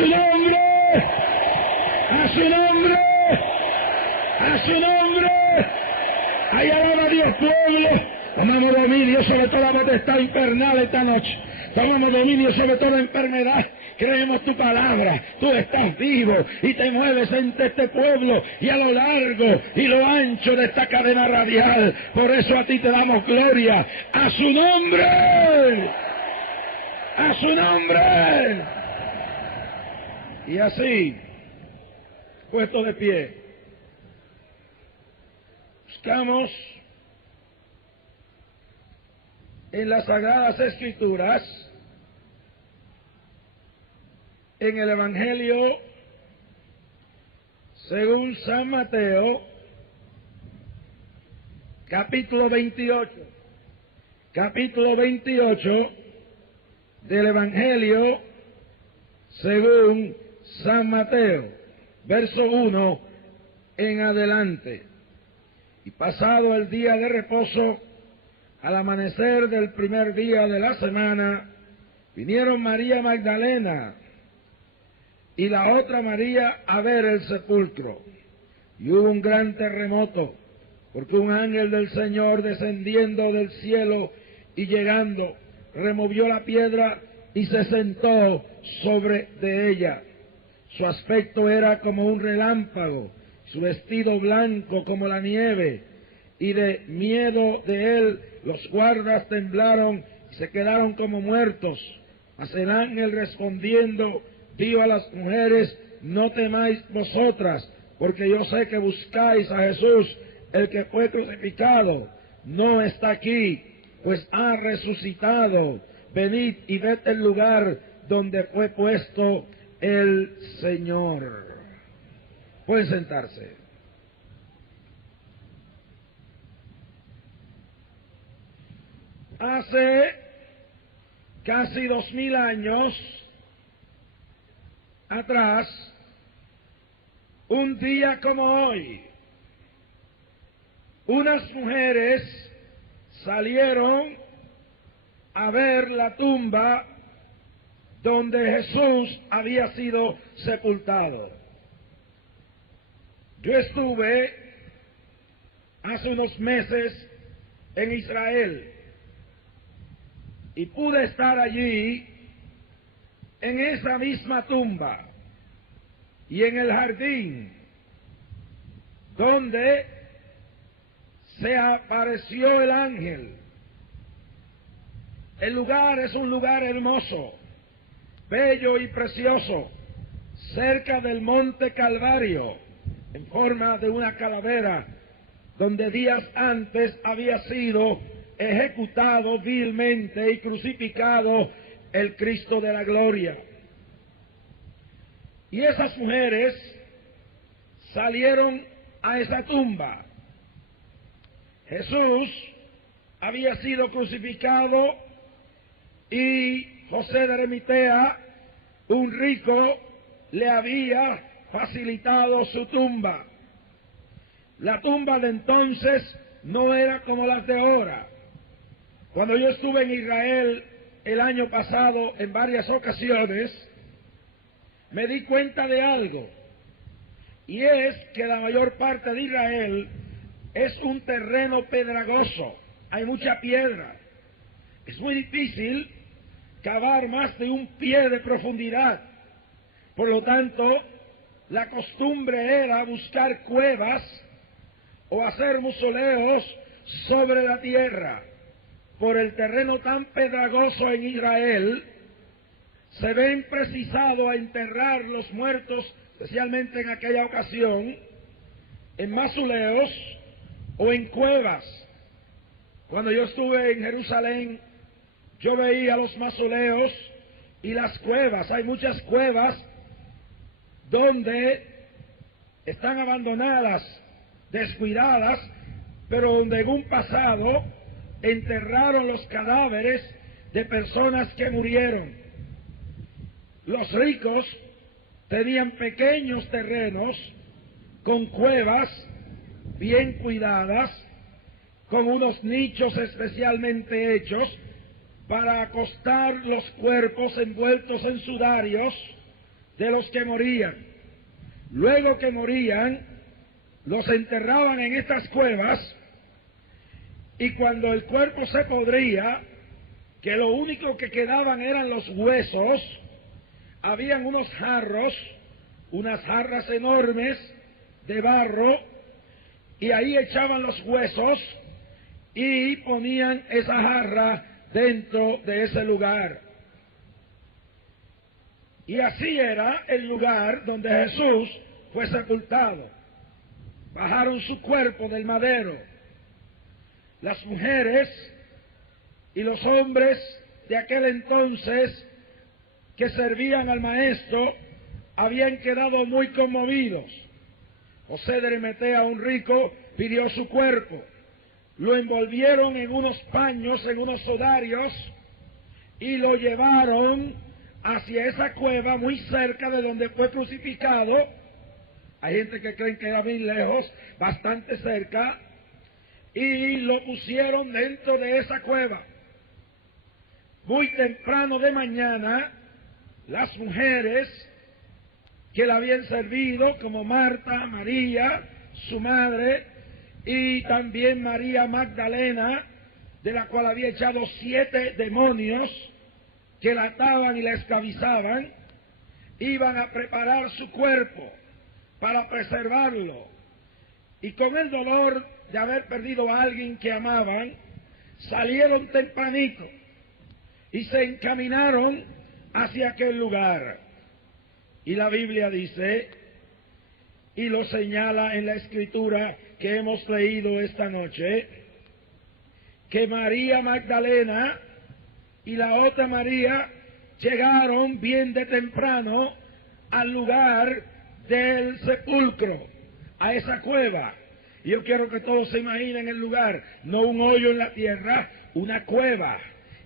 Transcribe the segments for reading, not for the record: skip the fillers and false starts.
su nombre, a su nombre, a su nombre. Ahí alaba a Dios, pueblo. Tomamos dominio sobre toda potestad infernal esta noche. Tomamos dominio sobre toda enfermedad. Creemos tu palabra. Tú estás vivo y te mueves entre este pueblo y a lo largo y lo ancho de esta cadena radial. Por eso a ti te damos gloria. ¡A su nombre! ¡A su nombre! Y así, puesto de pie, buscamos en las Sagradas Escrituras, en el Evangelio según San Mateo, capítulo 28 del Evangelio según San Mateo, verso 1 en adelante. Y pasado el día de reposo, al amanecer del primer día de la semana, vinieron María Magdalena y la otra María a ver el sepulcro. Y hubo un gran terremoto, porque un ángel del Señor descendiendo del cielo y llegando, removió la piedra y se sentó sobre de ella. Su aspecto era como un relámpago, su vestido blanco como la nieve, y de miedo de él los guardas temblaron y se quedaron como muertos. Mas el ángel respondiendo dijo a las mujeres: no temáis vosotras, porque yo sé que buscáis a Jesús, el que fue crucificado. No está aquí, pues ha resucitado. Venid y ved el lugar donde fue puesto el Señor. Pueden sentarse. Hace casi 2000 años atrás, un día como hoy, unas mujeres salieron a ver la tumba donde Jesús había sido sepultado. Yo estuve hace unos meses en Israel y pude estar allí en esa misma tumba y en el jardín donde se apareció el ángel. El lugar es un lugar hermoso, bello y precioso, cerca del monte Calvario, en forma de una calavera, donde días antes había sido ejecutado vilmente y crucificado el Cristo de la gloria. Y esas mujeres salieron a esa tumba. Jesús había sido crucificado y José de Arimatea, un rico, le había facilitado su tumba. La tumba de entonces no era como las de ahora. Cuando yo estuve en Israel el año pasado en varias ocasiones, me di cuenta de algo, y es que la mayor parte de Israel es un terreno pedregoso, hay mucha piedra, es muy difícil cavar más de un pie de profundidad. Por lo tanto, la costumbre era buscar cuevas o hacer mausoleos sobre la tierra. Por el terreno tan pedregoso en Israel, se ven precisados a enterrar los muertos, especialmente en aquella ocasión, en mausoleos o en cuevas. Cuando yo estuve en Jerusalén, yo veía los mausoleos y las cuevas. Hay muchas cuevas donde están abandonadas, descuidadas, pero donde en un pasado enterraron los cadáveres de personas que murieron. Los ricos tenían pequeños terrenos con cuevas bien cuidadas, con unos nichos especialmente hechos para acostar los cuerpos envueltos en sudarios de los que morían. Luego que morían, los enterraban en estas cuevas, y cuando el cuerpo se podría, que lo único que quedaban eran los huesos, habían unos jarros, unas jarras enormes de barro, y ahí echaban los huesos y ponían esa jarra dentro de ese lugar. Y así era el lugar donde Jesús fue sepultado. Bajaron su cuerpo del madero. Las mujeres y los hombres de aquel entonces que servían al maestro habían quedado muy conmovidos. José de Arimatea, un rico, pidió su cuerpo. Lo envolvieron en unos paños, en unos sudarios, y lo llevaron hacia esa cueva muy cerca de donde fue crucificado. Hay gente que creen que era muy lejos, bastante cerca, y lo pusieron dentro de esa cueva. Muy temprano de mañana, las mujeres que la habían servido, como Marta, María, su madre, y también María Magdalena, de la cual había echado 7 demonios que la ataban y la esclavizaban, iban a preparar su cuerpo para preservarlo. Y con el dolor de haber perdido a alguien que amaban, salieron tempranito y se encaminaron hacia aquel lugar. Y la Biblia dice, y lo señala en la escritura que hemos leído esta noche, que María Magdalena y la otra María llegaron bien de temprano al lugar del sepulcro, a esa cueva. Y yo quiero que todos se imaginen el lugar, no un hoyo en la tierra, una cueva.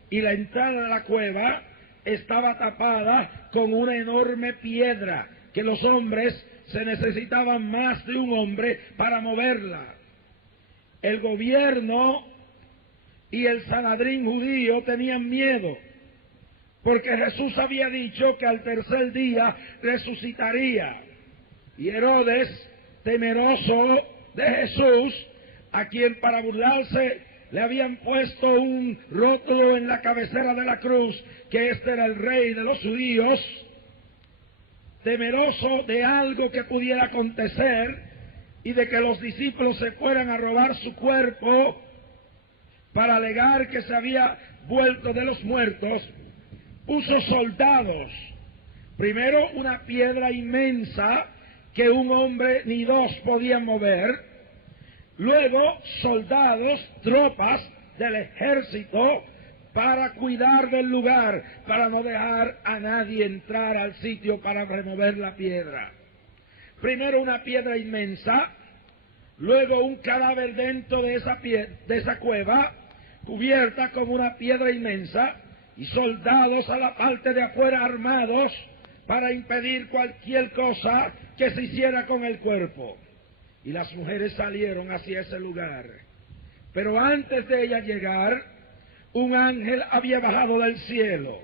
Y la entrada de la cueva estaba tapada con una enorme piedra, que los hombres se necesitaban más de un hombre para moverla. El gobierno y el Sanedrín judío tenían miedo, porque Jesús había dicho que al tercer día resucitaría. Y Herodes, temeroso de Jesús, a quien para burlarse le habían puesto un rótulo en la cabecera de la cruz, que este era el rey de los judíos, temeroso de algo que pudiera acontecer y de que los discípulos se fueran a robar su cuerpo para alegar que se había vuelto de los muertos, puso soldados, primero una piedra inmensa que un hombre ni dos podían mover, luego soldados, tropas del ejército para cuidar del lugar, para no dejar a nadie entrar al sitio para remover la piedra. Primero una piedra inmensa, luego un cadáver dentro de esa cueva, cubierta con una piedra inmensa, y soldados a la parte de afuera armados para impedir cualquier cosa que se hiciera con el cuerpo. Y las mujeres salieron hacia ese lugar. Pero antes de ellas llegar, un ángel había bajado del cielo.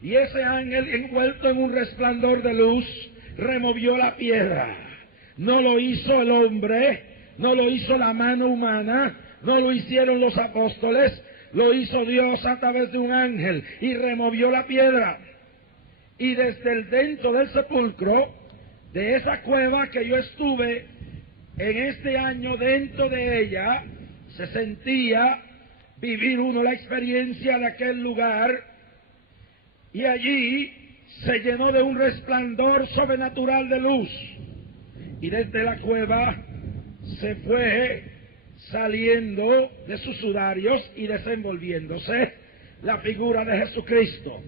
Y ese ángel, envuelto en un resplandor de luz, removió la piedra. No lo hizo el hombre, no lo hizo la mano humana, no lo hicieron los apóstoles, lo hizo Dios a través de un ángel y removió la piedra. Y desde el dentro del sepulcro, de esa cueva que yo estuve en este año dentro de ella, se sentía vivir uno la experiencia de aquel lugar, y allí se llenó de un resplandor sobrenatural de luz, y desde la cueva se fue saliendo de sus sudarios y desenvolviéndose la figura de Jesucristo.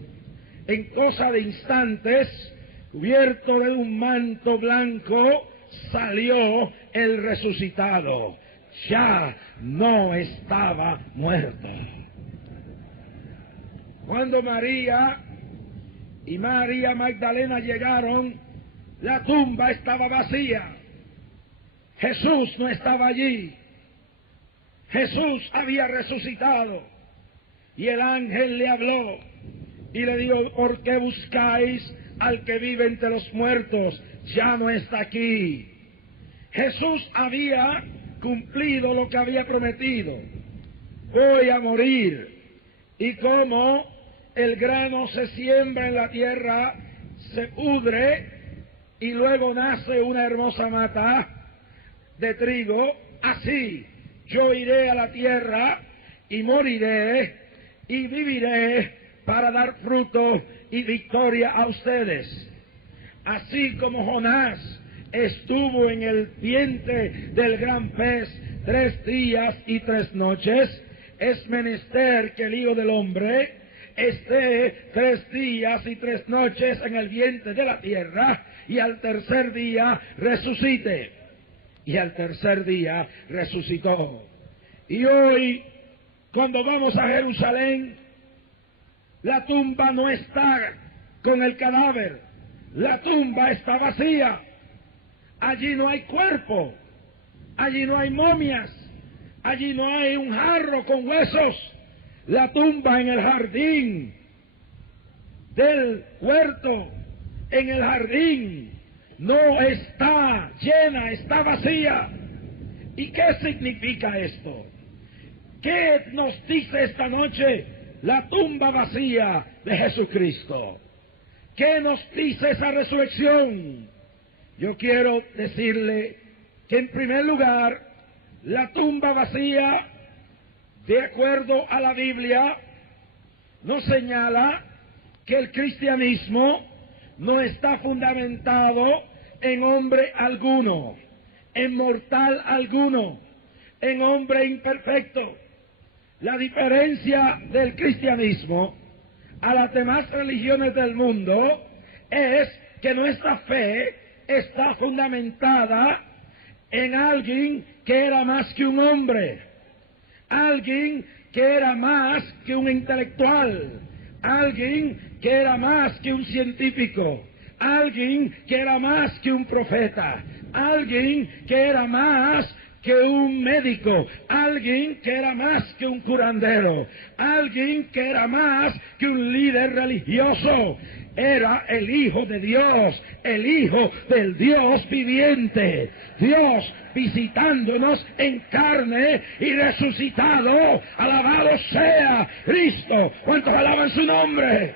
En cosa de instantes, cubierto de un manto blanco, salió el resucitado. Ya no estaba muerto. Cuando María y María Magdalena llegaron, la tumba estaba vacía. Jesús no estaba allí. Jesús había resucitado. Y el ángel le habló y le dijo: ¿por qué buscáis al que vive entre los muertos, ya no está aquí. Jesús había cumplido lo que había prometido. Voy a morir. Y como el grano se siembra en la tierra, se pudre y luego nace una hermosa mata de trigo, así yo iré a la tierra y moriré y viviré para dar fruto y victoria a ustedes. Así como Jonás estuvo en el vientre del gran pez 3 días y 3 noches, es menester que el Hijo del Hombre esté 3 días y 3 noches en el vientre de la tierra, y al tercer día resucite. Y al tercer día resucitó. Y hoy, cuando vamos a Jerusalén, la tumba no está con el cadáver, la tumba está vacía. Allí no hay cuerpo, allí no hay momias, allí no hay un jarro con huesos. La tumba en el jardín del huerto, en el jardín, no está llena, está vacía. ¿Y qué significa esto? ¿Qué nos dice esta noche la tumba vacía de Jesucristo? ¿Qué nos dice esa resurrección? Yo quiero decirle que en primer lugar, la tumba vacía, de acuerdo a la Biblia, nos señala que el cristianismo no está fundamentado en hombre alguno, en mortal alguno, en hombre imperfecto. La diferencia del cristianismo a las demás religiones del mundo es que nuestra fe está fundamentada en alguien que era más que un hombre, alguien que era más que un intelectual, alguien que era más que un científico, alguien que era más que un profeta, alguien que era más que un médico, alguien que era más que un curandero, alguien que era más que un líder religioso. Era el Hijo de Dios, el Hijo del Dios viviente, Dios visitándonos en carne y resucitado. Alabado sea Cristo. ¿Cuántos alaban su nombre?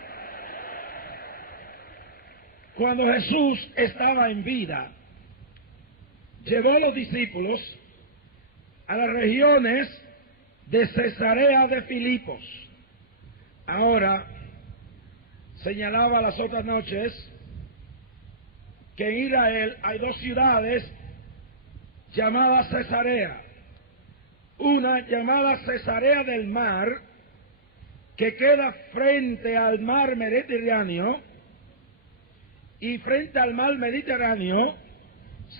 Cuando Jesús estaba en vida, llevó a los discípulos a las regiones de Cesarea de Filipos. Ahora, señalaba las otras noches que en Israel hay 2 ciudades llamadas Cesarea. Una llamada Cesarea del Mar, que queda frente al mar Mediterráneo, y frente al mar Mediterráneo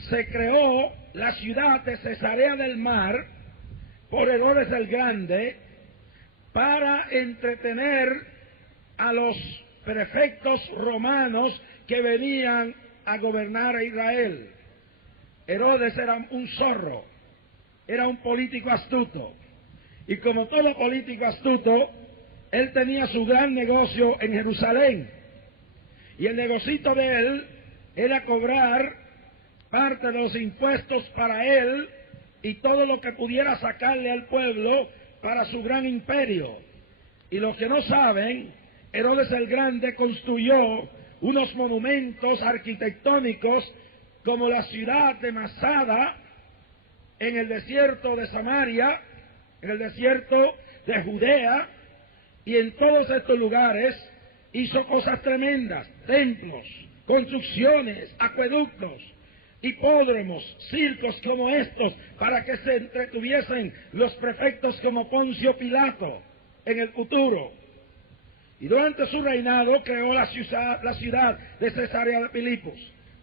se creó la ciudad de Cesarea del Mar por Herodes el Grande para entretener a los prefectos romanos que venían a gobernar a Israel. Herodes era un zorro, era un político astuto, y como todo político astuto, él tenía su gran negocio en Jerusalén, y el negocito de él era cobrar parte de los impuestos para él y todo lo que pudiera sacarle al pueblo para su gran imperio. Y los que no saben, Herodes el Grande construyó unos monumentos arquitectónicos como la ciudad de Masada en el desierto de Samaria, en el desierto de Judea, y en todos estos lugares hizo cosas tremendas: templos, construcciones, acueductos, hipódromos, circos como estos, para que se entretuviesen los prefectos como Poncio Pilato en el futuro. Y durante su reinado creó la ciudad de Cesarea de Filipos,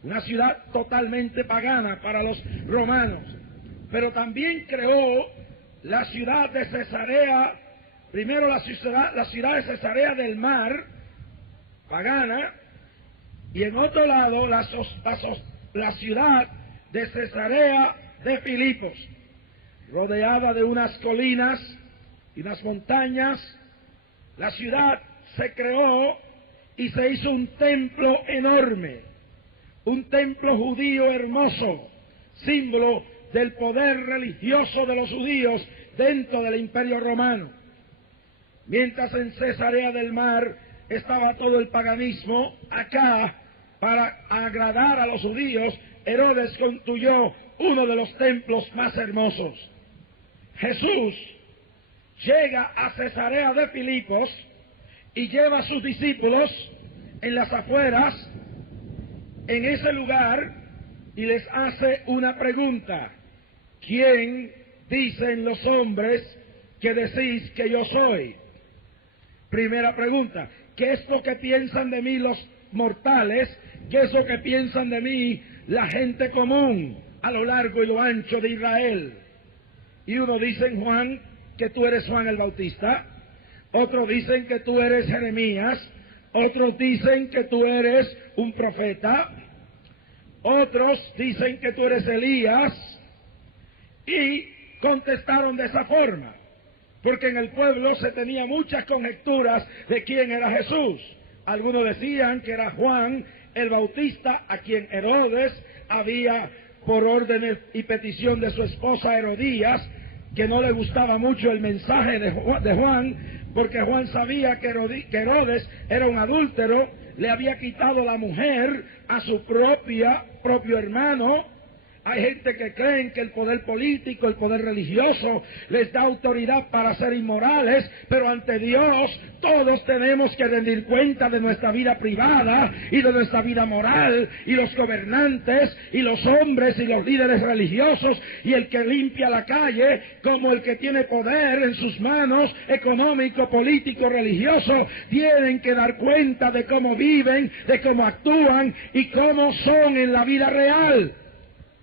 una ciudad totalmente pagana para los romanos. Pero también creó la ciudad de Cesarea, primero la ciudad de Cesarea del Mar, pagana, y en otro lado la ciudad de Cesarea de Filipos, rodeada de unas colinas y unas montañas. La ciudad se creó y se hizo un templo enorme, un templo judío hermoso, símbolo del poder religioso de los judíos dentro del Imperio Romano. Mientras en Cesarea del Mar estaba todo el paganismo, acá, para agradar a los judíos, Herodes construyó uno de los templos más hermosos. Jesús llega a Cesarea de Filipos y lleva a sus discípulos en las afueras, en ese lugar, y les hace una pregunta: ¿quién dicen los hombres que decís que yo soy? Primera pregunta: ¿qué es lo que piensan de mí los mortales? ¿Qué es lo que piensan de mí la gente común a lo largo y lo ancho de Israel? Y uno dicen, Juan, que tú eres Juan el Bautista. Otros dicen que tú eres Jeremías. Otros dicen que tú eres un profeta. Otros dicen que tú eres Elías. Y contestaron de esa forma, porque en el pueblo se tenía muchas conjeturas de quién era Jesús. Algunos decían que era Juan el Bautista, a quien Herodes había, por orden y petición de su esposa Herodías, que no le gustaba mucho el mensaje de Juan, porque Juan sabía que Herodes era un adúltero, le había quitado la mujer a su propio hermano. Hay gente que creen que el poder político, el poder religioso, les da autoridad para ser inmorales, pero ante Dios todos tenemos que rendir cuenta de nuestra vida privada y de nuestra vida moral, y los gobernantes, y los hombres, y los líderes religiosos, y el que limpia la calle, como el que tiene poder en sus manos, económico, político, religioso, tienen que dar cuenta de cómo viven, de cómo actúan y cómo son en la vida real.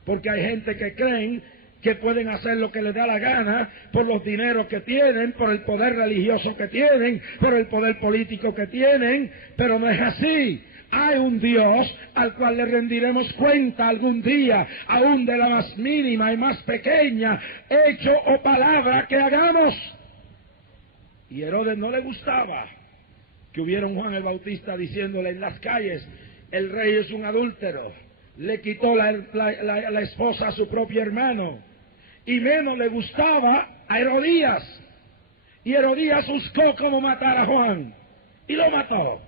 Porque hay gente que creen que pueden hacer lo que les da la gana por los dineros que tienen, por el poder religioso que tienen, por el poder político que tienen, pero no es así. Hay un Dios al cual le rendiremos cuenta algún día, aún de la más mínima y más pequeña hecho o palabra que hagamos. Y Herodes no le gustaba que hubiera un Juan el Bautista diciéndole en las calles: el rey es un adúltero, le quitó la esposa a su propio hermano. Y menos le gustaba a Herodías. Y Herodías buscó cómo matar a Juan, y lo mató.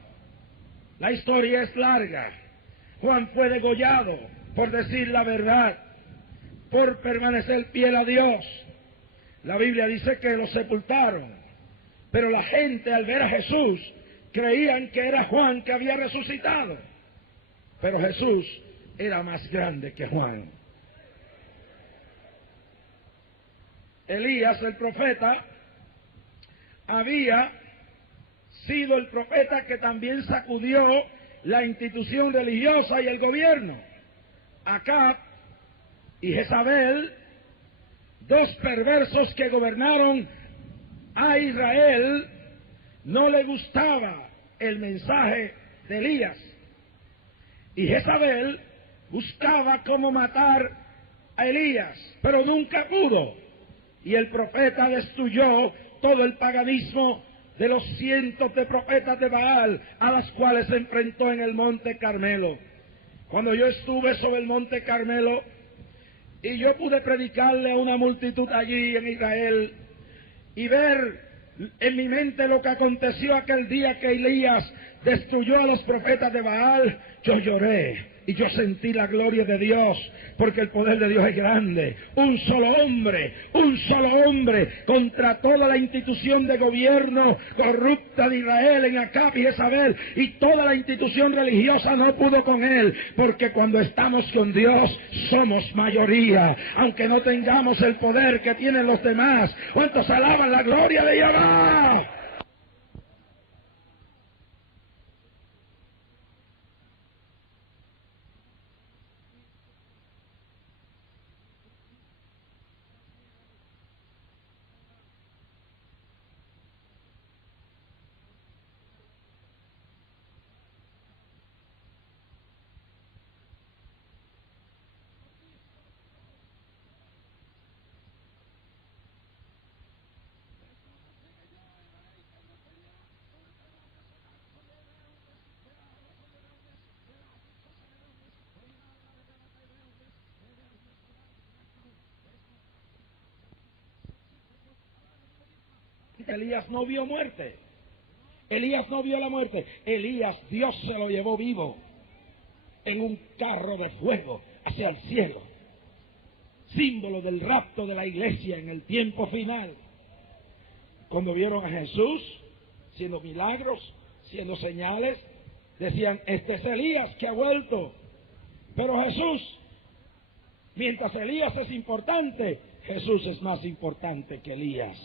La historia es larga. Juan fue degollado por decir la verdad, por permanecer fiel a Dios. La Biblia dice que lo sepultaron, pero la gente, al ver a Jesús, creían que era Juan que había resucitado. Pero Jesús era más grande que Juan. Elías, el profeta, había sido el profeta que también sacudió la institución religiosa y el gobierno. Acab y Jezabel, dos perversos que gobernaron a Israel, no le gustaba el mensaje de Elías. Y Jezabel buscaba cómo matar a Elías, pero nunca pudo. Y el profeta destruyó todo el paganismo de los cientos de profetas de Baal a las cuales se enfrentó en el Monte Carmelo. Cuando yo estuve sobre el Monte Carmelo y yo pude predicarle a una multitud allí en Israel y ver en mi mente lo que aconteció aquel día que Elías destruyó a los profetas de Baal, yo lloré. Y yo sentí la gloria de Dios, porque el poder de Dios es grande. Un solo hombre contra toda la institución de gobierno corrupta de Israel en Acab y Jezabel, y toda la institución religiosa no pudo con él, porque cuando estamos con Dios somos mayoría, aunque no tengamos el poder que tienen los demás. ¿Cuántos alaban la gloria de Jehová? Elías no vio muerte. Elías no vio la muerte. Elías, Dios se lo llevó vivo en un carro de fuego hacia el cielo. Símbolo del rapto de la iglesia en el tiempo final. Cuando vieron a Jesús haciendo milagros, haciendo señales, decían, este es Elías que ha vuelto. Pero Jesús, mientras Elías es importante, Jesús es más importante que Elías.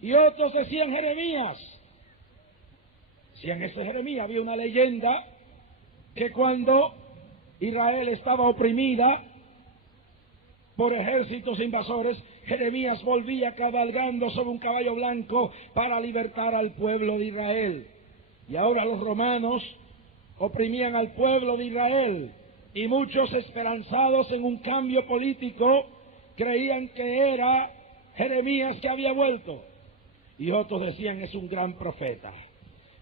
Y otros decían Jeremías. Decían, este Jeremías, había una leyenda que cuando Israel estaba oprimida por ejércitos invasores, Jeremías volvía cabalgando sobre un caballo blanco para libertar al pueblo de Israel. Y ahora los romanos oprimían al pueblo de Israel, y muchos, esperanzados en un cambio político, creían que era Jeremías que había vuelto. Y otros decían, es un gran profeta.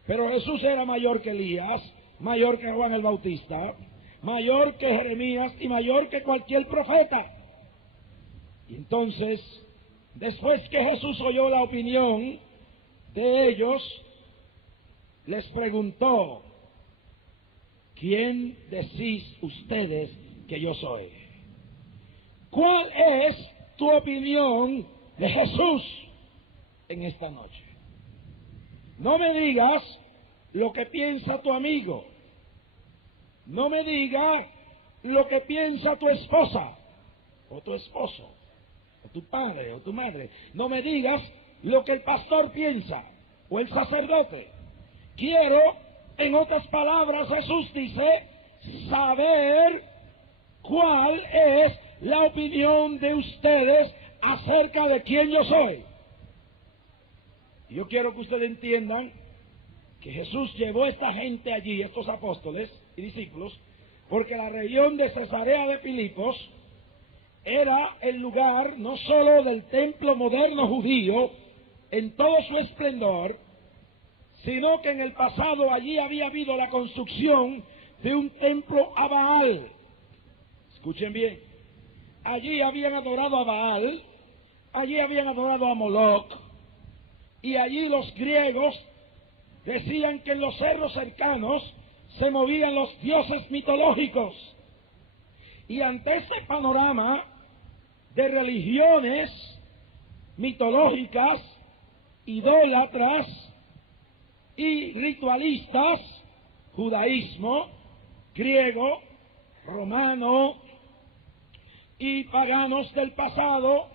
Pero Jesús era mayor que Elías, mayor que Juan el Bautista, mayor que Jeremías y mayor que cualquier profeta. Y entonces, después que Jesús oyó la opinión de ellos, les preguntó, ¿quién decís ustedes que yo soy? ¿Cuál es tu opinión de Jesús en esta noche? No me digas lo que piensa tu amigo. No me digas lo que piensa tu esposa, o tu esposo, o tu padre, o tu madre. No me digas lo que el pastor piensa, o el sacerdote. Quiero, en otras palabras, Jesús dice, saber cuál es la opinión de ustedes acerca de quién yo soy. Yo quiero que ustedes entiendan que Jesús llevó a esta gente allí, estos apóstoles y discípulos, porque la región de Cesarea de Filipos era el lugar no solo del templo moderno judío en todo su esplendor, sino que en el pasado allí había habido la construcción de un templo a Baal. Escuchen bien, allí habían adorado a Baal, allí habían adorado a Moloch, y allí los griegos decían que en los cerros cercanos se movían los dioses mitológicos. Y ante ese panorama de religiones mitológicas, idólatras y ritualistas, judaísmo, griego, romano y paganos del pasado,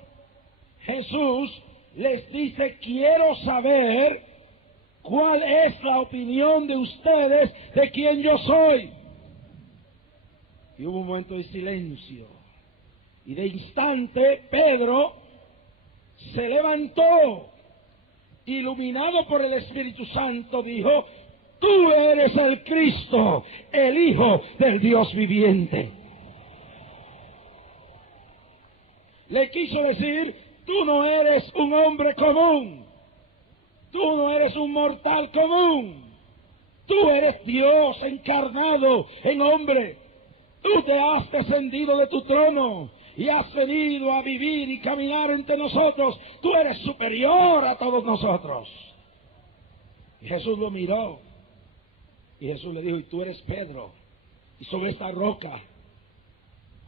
Jesús les dice, quiero saber cuál es la opinión de ustedes de quién yo soy. Y hubo un momento de silencio, y de instante Pedro se levantó, iluminado por el Espíritu Santo, dijo, tú eres el Cristo, el Hijo del Dios viviente. Le quiso decir, tú no eres un hombre común, tú no eres un mortal común, tú eres Dios encarnado en hombre, tú te has descendido de tu trono y has venido a vivir y caminar entre nosotros, tú eres superior a todos nosotros. Y Jesús lo miró, y Jesús le dijo, y tú eres Pedro, y sobre esta roca,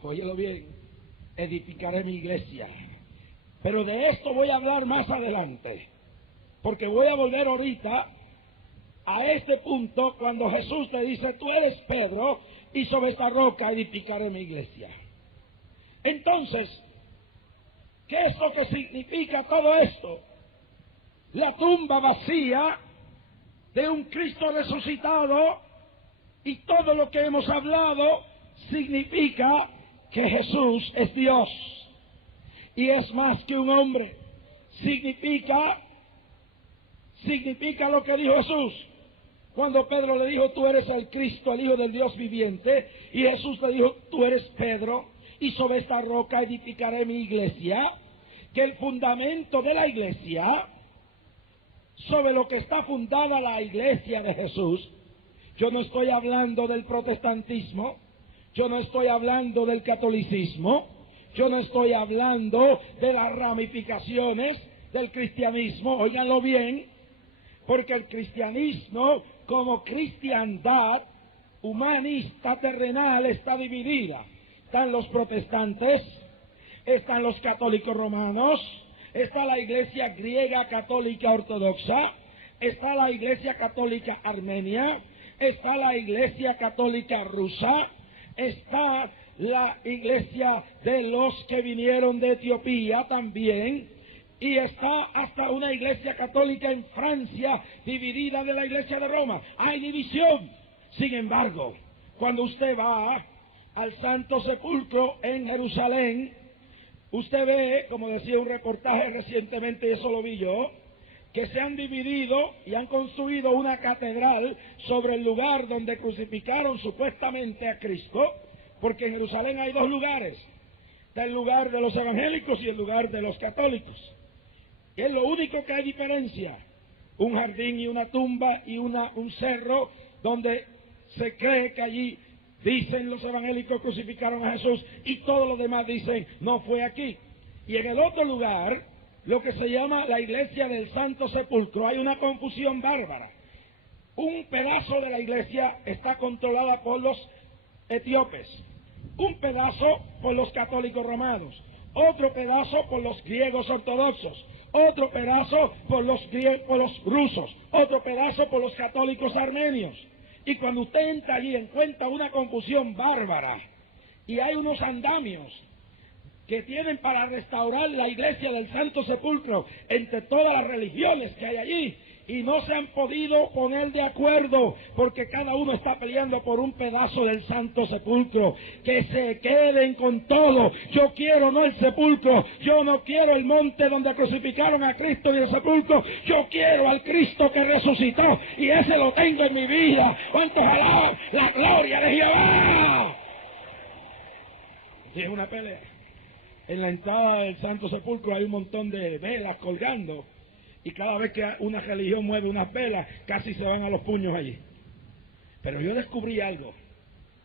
óyelo bien, edificaré mi iglesia. Pero de esto voy a hablar más adelante, porque voy a volver ahorita a este punto cuando Jesús te dice, tú eres Pedro, y sobre esta roca edificaré mi iglesia. Entonces, ¿qué es lo que significa todo esto? La tumba vacía de un Cristo resucitado y todo lo que hemos hablado significa que Jesús es Dios y es más que un hombre. Significa lo que dijo Jesús cuando Pedro le dijo, tú eres el Cristo, el Hijo del Dios viviente, y Jesús le dijo, tú eres Pedro, y sobre esta roca edificaré mi iglesia, que el fundamento de la iglesia, sobre lo que está fundada la iglesia de Jesús, yo no estoy hablando del protestantismo, yo no estoy hablando del catolicismo, yo no estoy hablando de las ramificaciones del cristianismo, óiganlo bien, porque el cristianismo como cristiandad humanista terrenal está dividida. Están los protestantes, están los católicos romanos, está la iglesia griega católica ortodoxa, está la iglesia católica armenia, está la iglesia católica rusa, está la iglesia de los que vinieron de Etiopía también, y está hasta una iglesia católica en Francia dividida de la iglesia de Roma. Hay división. Sin embargo, cuando usted va al Santo Sepulcro en Jerusalén, usted ve, como decía un reportaje recientemente, y eso lo vi yo, que se han dividido y han construido una catedral sobre el lugar donde crucificaron supuestamente a Cristo, porque en Jerusalén hay dos lugares, está el lugar de los evangélicos y el lugar de los católicos. Y es lo único que hay diferencia, un jardín y una tumba y un cerro donde se cree que allí, dicen los evangélicos, crucificaron a Jesús, y todos los demás dicen, no fue aquí. Y en el otro lugar, lo que se llama la iglesia del Santo Sepulcro, hay una confusión bárbara. Un pedazo de la iglesia está controlada por los etíopes, un pedazo por los católicos romanos, otro pedazo por los griegos ortodoxos, otro pedazo por los rusos, otro pedazo por los católicos armenios. Y cuando usted entra allí encuentra una confusión bárbara, y hay unos andamios que tienen para restaurar la iglesia del Santo Sepulcro entre todas las religiones que hay allí, y no se han podido poner de acuerdo, porque cada uno está peleando por un pedazo del Santo Sepulcro. Que se queden con todo. Yo quiero no el sepulcro, yo no quiero el monte donde crucificaron a Cristo ni el sepulcro, yo quiero al Cristo que resucitó, y ese lo tengo en mi vida. ¿Cuántos alaban la gloria de Jehová? Sí, es una pelea. En la entrada del Santo Sepulcro hay un montón de velas colgando, y cada vez que una religión mueve unas velas, casi se van a los puños allí. Pero yo descubrí algo,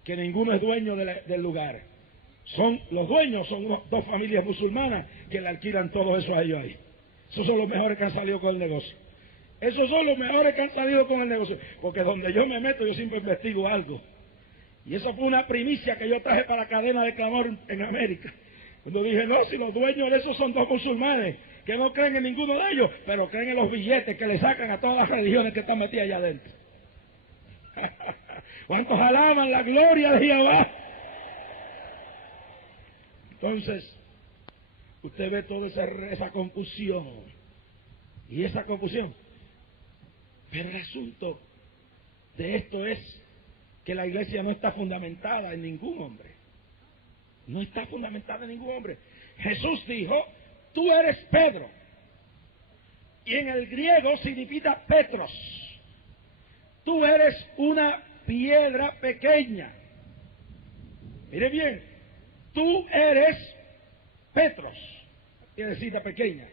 que ninguno es dueño del lugar. Los dueños son dos familias musulmanas que le alquilan todo eso a ellos ahí. Esos son los mejores que han salido con el negocio. Esos son los mejores que han salido con el negocio. Porque donde yo me meto, yo siempre investigo algo. Y eso fue una primicia que yo traje para Cadena de Clamor en América. Cuando dije, no, si los dueños de esos son dos musulmanes, que no creen en ninguno de ellos, pero creen en los billetes que le sacan a todas las religiones que están metidas allá adentro. ¿Cuántos alaban la gloria de Jehová? Entonces, usted ve toda esa confusión, y esa confusión. Pero el asunto de esto es que la iglesia no está fundamentada en ningún hombre. No está fundamentada en ningún hombre. Jesús dijo, tú eres Pedro, y en el griego significa Petros. Tú eres una piedra pequeña. Mire bien, tú eres Petros, piedrecita pequeña.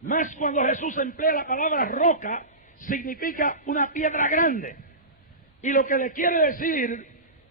Más cuando Jesús emplea la palabra roca, significa una piedra grande. Y lo que le quiere decir,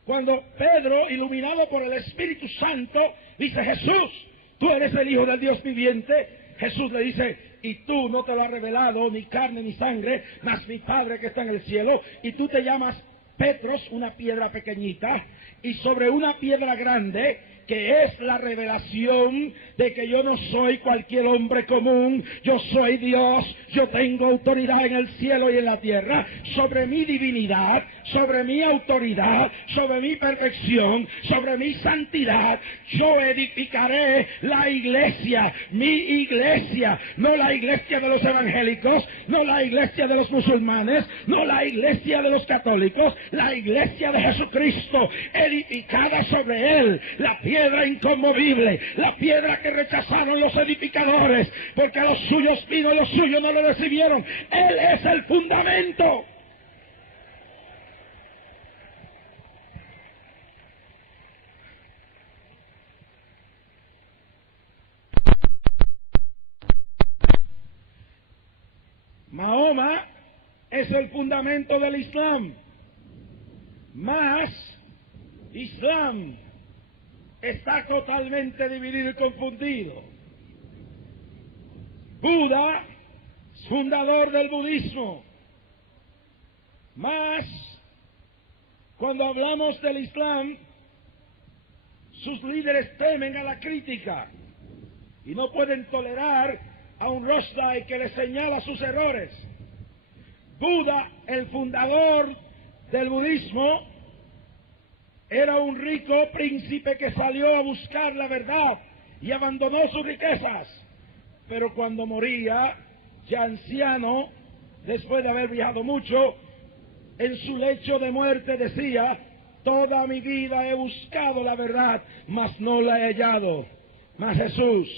cuando Pedro, iluminado por el Espíritu Santo, dice, Jesús, tú eres el Hijo del Dios viviente, Jesús le dice, y tú no te lo ha revelado ni carne ni sangre, mas mi Padre que está en el cielo, y tú te llamas Petros, una piedra pequeñita, y sobre una piedra grande, que es la revelación de que yo no soy cualquier hombre común, yo soy Dios, yo tengo autoridad en el cielo y en la tierra, sobre mi divinidad, sobre mi autoridad, sobre mi perfección, sobre mi santidad, yo edificaré la iglesia, mi iglesia, no la iglesia de los evangélicos, no la iglesia de los musulmanes, no la iglesia de los católicos, la iglesia de Jesucristo, edificada sobre él, la piedra inconmovible, la piedra que rechazaron los edificadores, porque a los suyos vino y los suyos no lo recibieron. Él es el fundamento. Mahoma es el fundamento del Islam, mas Islam está totalmente dividido y confundido. Buda, fundador del budismo. Mas, cuando hablamos del Islam, sus líderes temen a la crítica y no pueden tolerar a un Roshdai que les señala sus errores. Buda, el fundador del budismo, era un rico príncipe que salió a buscar la verdad y abandonó sus riquezas. Pero cuando moría, ya anciano, después de haber viajado mucho, en su lecho de muerte decía: toda mi vida he buscado la verdad, mas no la he hallado. Mas Jesús,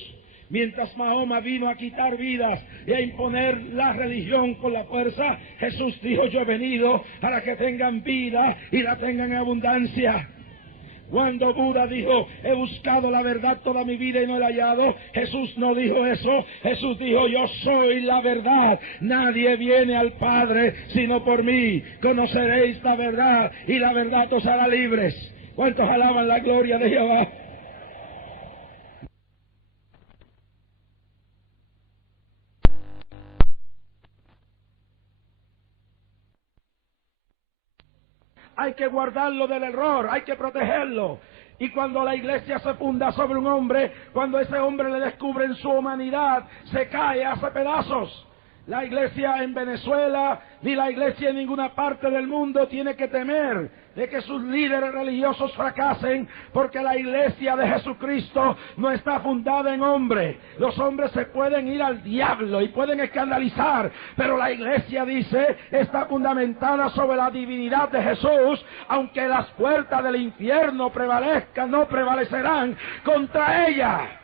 mientras Mahoma vino a quitar vidas y a imponer la religión con la fuerza, Jesús dijo: yo he venido para que tengan vida y la tengan en abundancia. Cuando Buda dijo: he buscado la verdad toda mi vida y no la he hallado, Jesús no dijo eso. Jesús dijo: yo soy la verdad. Nadie viene al Padre sino por mí. Conoceréis la verdad y la verdad os hará libres. ¿Cuántos alaban la gloria de Jehová? Hay que guardarlo del error, hay que protegerlo. Y cuando la iglesia se funda sobre un hombre, cuando ese hombre le descubren su humanidad, se cae, hace pedazos. La iglesia en Venezuela, ni la iglesia en ninguna parte del mundo tiene que temer de que sus líderes religiosos fracasen, porque la iglesia de Jesucristo no está fundada en hombre. Los hombres se pueden ir al diablo y pueden escandalizar, pero la iglesia, dice, está fundamentada sobre la divinidad de Jesús. Aunque las puertas del infierno prevalezcan, no prevalecerán contra ella.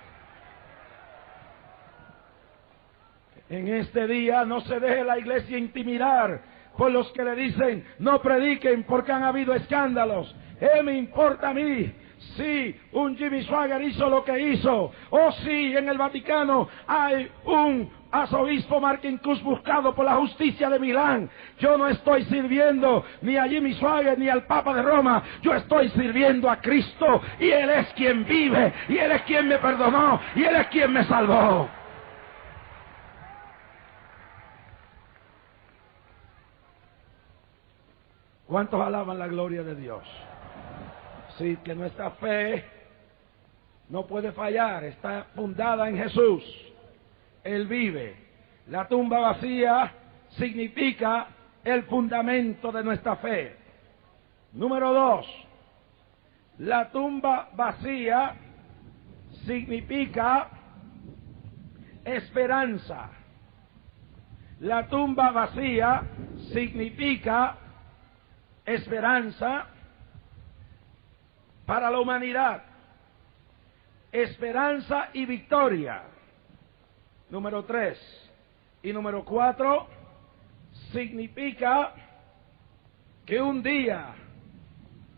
En este día no se deje la iglesia intimidar por los que le dicen: no prediquen porque han habido escándalos. ¿Qué me importa a mí si un Jimmy Swaggart hizo lo que hizo? O si en el Vaticano hay un arzobispo Marcinkus buscado por la justicia de Milán. Yo no estoy sirviendo ni a Jimmy Swaggart ni al Papa de Roma. Yo estoy sirviendo a Cristo, y Él es quien vive, y Él es quien me perdonó, y Él es quien me salvó. ¿Cuántos alaban la gloria de Dios? Sí, que nuestra fe no puede fallar, está fundada en Jesús. Él vive. La tumba vacía significa el fundamento de nuestra fe. Número 2, la tumba vacía significa esperanza. La tumba vacía significa esperanza para la humanidad, esperanza y victoria. Número 3. Y número 4, significa que un día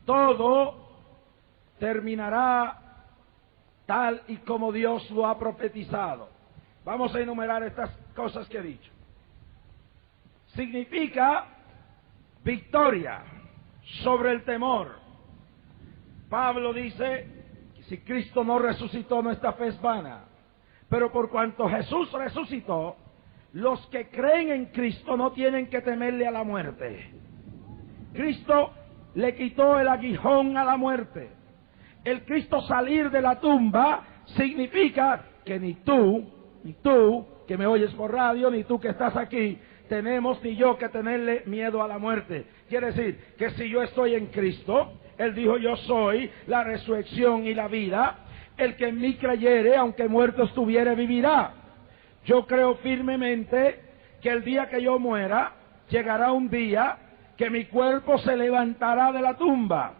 todo terminará tal y como Dios lo ha profetizado. Vamos a enumerar estas cosas que he dicho. Significa victoria sobre el temor. Pablo dice: si Cristo no resucitó, nuestra fe es vana. Pero por cuanto Jesús resucitó, los que creen en Cristo no tienen que temerle a la muerte. Cristo le quitó el aguijón a la muerte. El Cristo salir de la tumba significa que ni tú que me oyes por radio, ni tú que estás aquí, tenemos ni yo que tenerle miedo a la muerte. Quiere decir que si yo estoy en Cristo, Él dijo: yo soy la resurrección y la vida. El que en mí creyere, aunque muerto estuviere, vivirá. Yo creo firmemente que el día que yo muera, llegará un día que mi cuerpo se levantará de la tumba.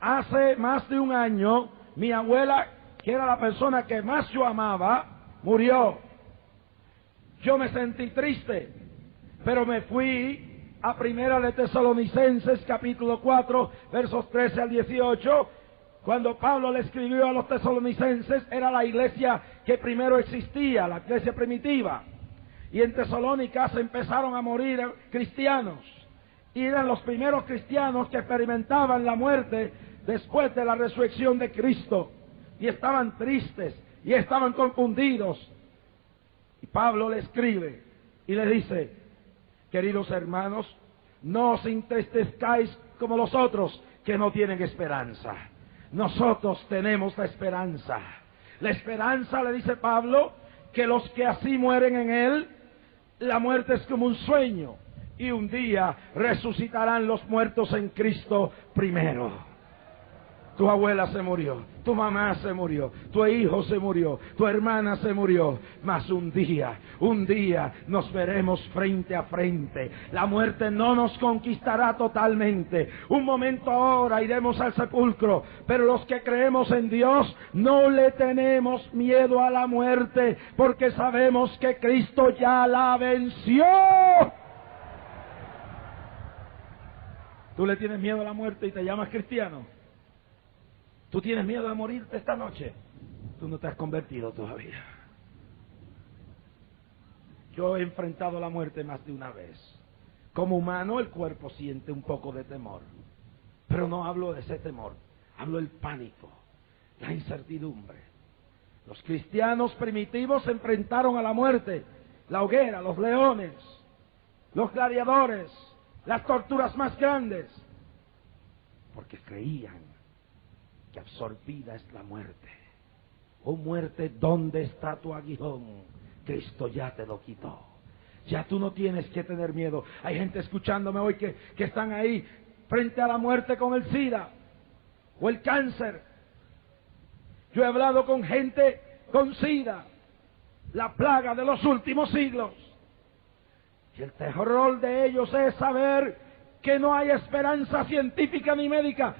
Hace más de un año, mi abuela, que era la persona que más yo amaba, murió. Yo me sentí triste, pero me fui a Primera de Tesalonicenses, capítulo 4, versos 13 al 18, cuando Pablo le escribió a los tesalonicenses. Era la iglesia que primero existía, la iglesia primitiva, y en Tesalónica se empezaron a morir cristianos, y eran los primeros cristianos que experimentaban la muerte después de la resurrección de Cristo, y estaban tristes, y estaban confundidos. Y Pablo le escribe y le dice: queridos hermanos, no os entristezcáis como los otros que no tienen esperanza. Nosotros tenemos la esperanza. La esperanza, le dice Pablo, que los que así mueren en él, la muerte es como un sueño, y un día resucitarán los muertos en Cristo primero. Tu abuela se murió, tu mamá se murió, tu hijo se murió, tu hermana se murió, mas un día nos veremos frente a frente. La muerte no nos conquistará totalmente. Un momento ahora iremos al sepulcro, pero los que creemos en Dios no le tenemos miedo a la muerte, porque sabemos que Cristo ya la venció. ¿Tú le tienes miedo a la muerte y te llamas cristiano? ¿Tú tienes miedo de morirte esta noche? Tú no te has convertido todavía. Yo he enfrentado la muerte más de una vez. Como humano, el cuerpo siente un poco de temor. Pero no hablo de ese temor. Hablo del pánico, la incertidumbre. Los cristianos primitivos se enfrentaron a la muerte. La hoguera, los leones, los gladiadores, las torturas más grandes. Porque creían que absorbida es la muerte. Oh muerte, ¿dónde está tu aguijón? Cristo ya te lo quitó. Ya tú no tienes que tener miedo. Hay gente escuchándome hoy que están ahí frente a la muerte con el SIDA o el cáncer. Yo he hablado con gente con SIDA, la plaga de los últimos siglos. Y el terror de ellos es saber que no hay esperanza científica ni médica,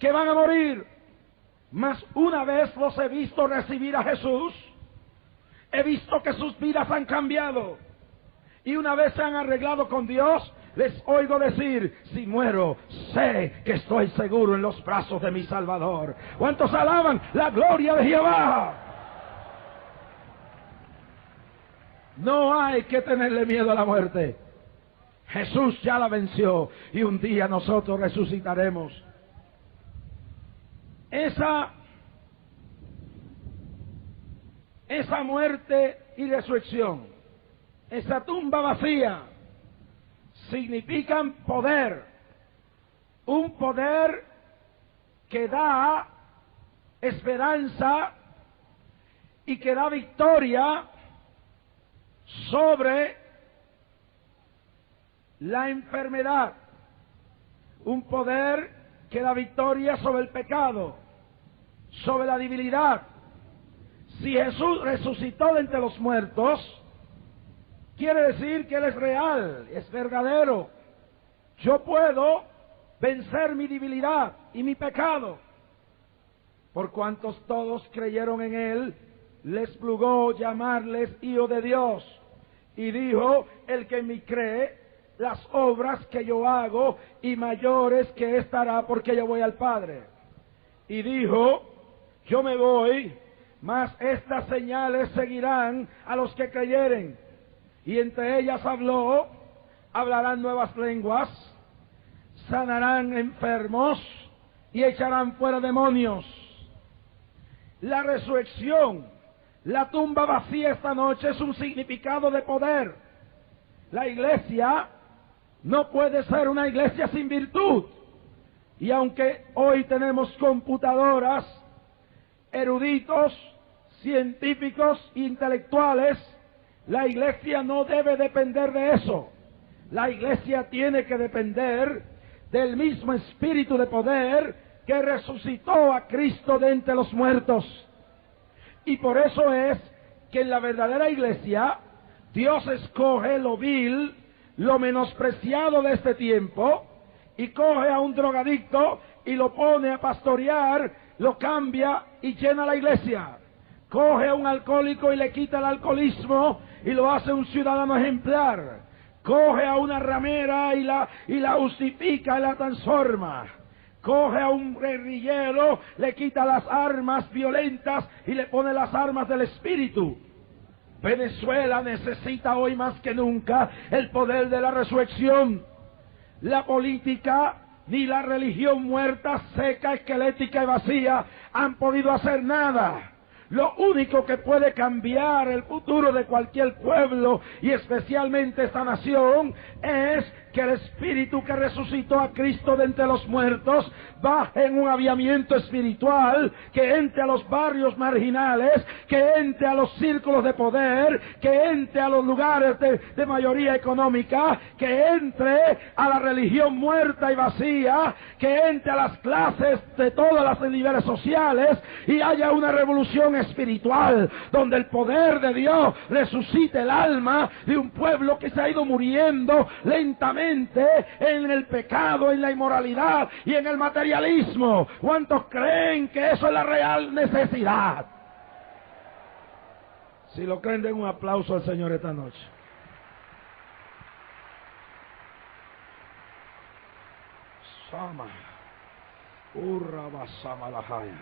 que van a morir. Mas una vez los he visto recibir a Jesús, he visto que sus vidas han cambiado. Y una vez se han arreglado con Dios, les oigo decir: si muero, sé que estoy seguro en los brazos de mi Salvador. ¿Cuántos alaban la gloria de Jehová? No hay que tenerle miedo a la muerte. Jesús ya la venció y un día nosotros resucitaremos. Esa muerte y resurrección, esa tumba vacía, significan poder. Un poder que da esperanza y que da victoria sobre la enfermedad. Un poder que da victoria sobre el pecado, sobre la debilidad. Si Jesús resucitó de entre los muertos, quiere decir que Él es real, es verdadero. Yo puedo vencer mi debilidad y mi pecado. Por cuantos todos creyeron en Él, les plugó llamarles hijos de Dios. Y dijo: el que en mí cree, las obras que yo hago y mayores que ésta hará, porque yo voy al Padre. Y dijo: yo me voy, mas estas señales seguirán a los que creyeren. Y entre ellas hablarán nuevas lenguas, sanarán enfermos y echarán fuera demonios. La resurrección, la tumba vacía esta noche es un significado de poder. La iglesia no puede ser una iglesia sin virtud. Y aunque hoy tenemos computadoras, eruditos, científicos, intelectuales, la iglesia no debe depender de eso. La iglesia tiene que depender del mismo espíritu de poder que resucitó a Cristo de entre los muertos. Y por eso es que en la verdadera iglesia Dios escoge lo vil, lo menospreciado de este tiempo, y coge a un drogadicto y lo pone a pastorear, lo cambia y llena la iglesia. Coge a un alcohólico y le quita el alcoholismo y lo hace un ciudadano ejemplar. Coge a una ramera y la justifica y la transforma. Coge a un guerrillero, le quita las armas violentas y le pone las armas del espíritu. Venezuela necesita hoy más que nunca el poder de la resurrección. La política ni la religión muerta, seca, esquelética y vacía han podido hacer nada. Lo único que puede cambiar el futuro de cualquier pueblo y especialmente esta nación es que el Espíritu que resucitó a Cristo de entre los muertos baje en un aviamiento espiritual, que entre a los barrios marginales, que entre a los círculos de poder, que entre a los lugares de mayoría económica, que entre a la religión muerta y vacía, que entre a las clases de todas las niveles sociales y haya una revolución espiritual donde el poder de Dios resucite el alma de un pueblo que se ha ido muriendo lentamente en el pecado, en la inmoralidad y en el materialismo. ¿Cuántos creen que eso es la real necesidad? Si lo creen, den un aplauso al Señor esta noche. Sama, urra basama la jaya.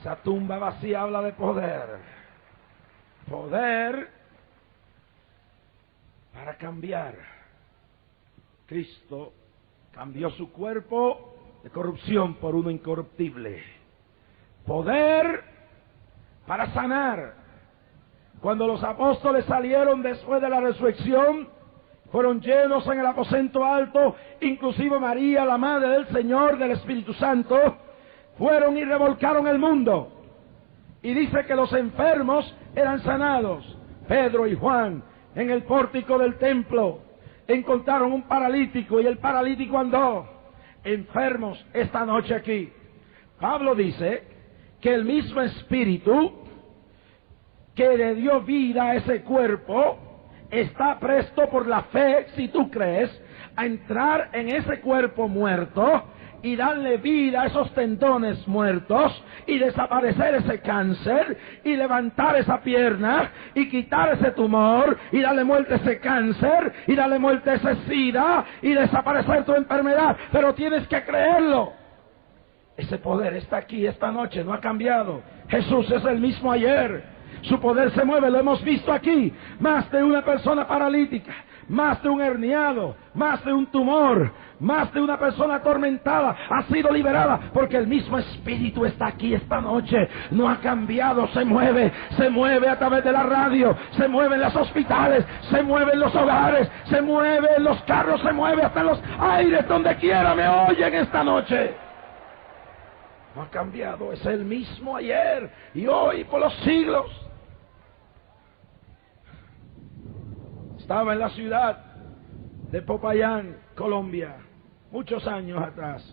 Esa tumba vacía habla de poder. Poder para cambiar. Cristo cambió su cuerpo de corrupción por uno incorruptible. Poder para sanar. Cuando los apóstoles salieron después de la resurrección, fueron llenos en el aposento alto, inclusive María, la Madre del Señor, del Espíritu Santo, fueron y revolcaron el mundo. Y dice que los enfermos eran sanados. Pedro y Juan, en el pórtico del templo, encontraron un paralítico y el paralítico andó. Enfermos esta noche aquí. Pablo dice que el mismo Espíritu que le dio vida a ese cuerpo está presto por la fe, si tú crees, a entrar en ese cuerpo muerto y darle vida a esos tendones muertos y desaparecer ese cáncer y levantar esa pierna y quitar ese tumor y darle muerte a ese cáncer y darle muerte a ese sida y desaparecer tu enfermedad. Pero tienes que creerlo. Ese poder está aquí esta noche, no ha cambiado. Jesús es el mismo ayer. Su poder se mueve, lo hemos visto aquí. Más de una persona paralítica, más de un herniado, más de un tumor, más de una persona atormentada ha sido liberada, porque el mismo Espíritu está aquí esta noche. No ha cambiado, se mueve a través de la radio, se mueve en los hospitales, se mueve en los hogares, se mueve en los carros, se mueve hasta en los aires, donde quiera me oyen esta noche. No ha cambiado, es el mismo ayer y hoy por los siglos. Estaba en la ciudad de Popayán, Colombia, muchos años atrás.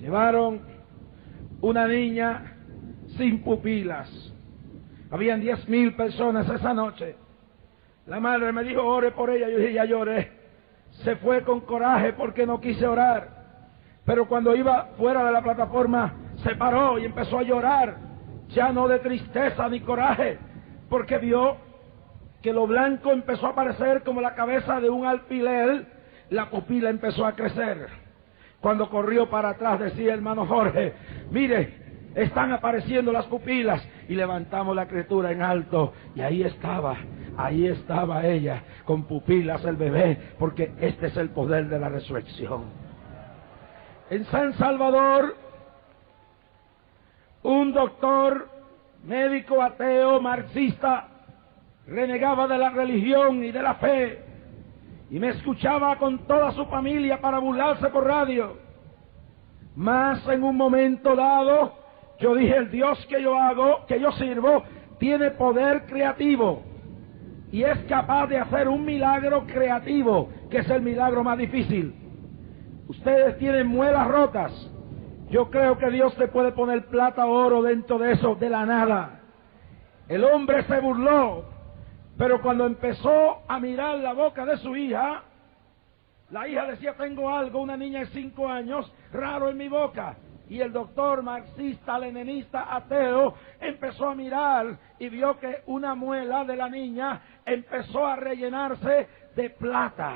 Llevaron una niña sin pupilas. Habían 10,000 personas esa noche. La madre me dijo, ore por ella. Yo dije, ya lloré. Se fue con coraje porque no quise orar. Pero cuando iba fuera de la plataforma, se paró y empezó a llorar. Ya no de tristeza ni coraje, porque vio que lo blanco empezó a aparecer como la cabeza de un alfiler, la pupila empezó a crecer. Cuando corrió para atrás decía, hermano Jorge, mire, están apareciendo las pupilas, y levantamos la criatura en alto, y ahí estaba ella, con pupilas el bebé, porque este es el poder de la resurrección. En San Salvador, un doctor, médico ateo, marxista, renegaba de la religión y de la fe, y me escuchaba con toda su familia para burlarse por radio. Mas en un momento dado, yo dije, el Dios que yo sirvo, tiene poder creativo, y es capaz de hacer un milagro creativo, que es el milagro más difícil. Ustedes tienen muelas rotas. Yo creo que Dios te puede poner plata o oro dentro de eso, de la nada. El hombre se burló, pero cuando empezó a mirar la boca de su hija, la hija decía, tengo algo, una niña de 5 años, raro en mi boca. Y el doctor marxista, leninista, ateo, empezó a mirar y vio que una muela de la niña empezó a rellenarse de plata.